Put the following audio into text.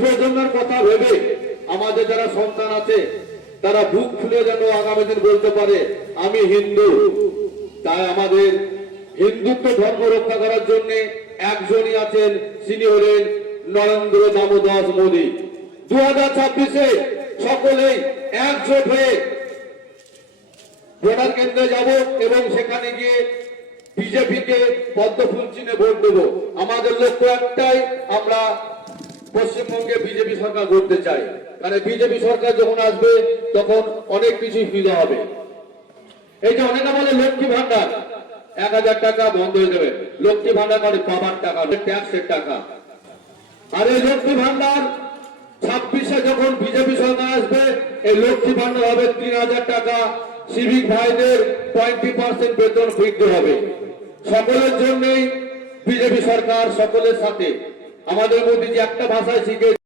প্রজন্মের কথা ভেবে আমাদের যারা সন্তান আছে তারা বুক খুলে যেন আগামী দিন বলতে পারে আমি হিন্দু। তাই আমাদের হিন্দুত্ব ধর্ম রক্ষা করার জন্য একজনই আছেন, তিনি হলেন নরেন্দ্র দামোদর মোদী। 2026-এ সকলেই একজোট হয়ে ভোটার কেন্দ্রে যাব এবং সেখানে গিয়ে বিজেপিকে পদ্মফুল চিহ্নে ভোট দেব। আমাদের লক্ষ্য একটাই, আমরা পশ্চিমবঙ্গে বিজেপি সরকার করতে চাই। কারণ বিজেপি সরকার যখন আসবে তখন অনেক কিছু সুবিধা হবে। এই যে অনেকে বলে লক্ষ্মী ভান্ডার 1000 টাকা বন্ধ হয়ে যাবে, লক্ষ্মী ভান্ডার মানে পাবার টাকা, ট্যাক্সের টাকা। আর এই লক্ষ্মী ভান্ডার 26-এ যখন বিজেপি সরকার আসবে এই লক্ষ্মী ভান্ডার হবে 3000 টাকা। সিভিক ভাইদের 20% বেতন বৃদ্ধি হবে। সকলের জন্যই বিজেপি সরকার, সকলের সাথে। আমাদের মোদী যে একটা ভাষায় শিখে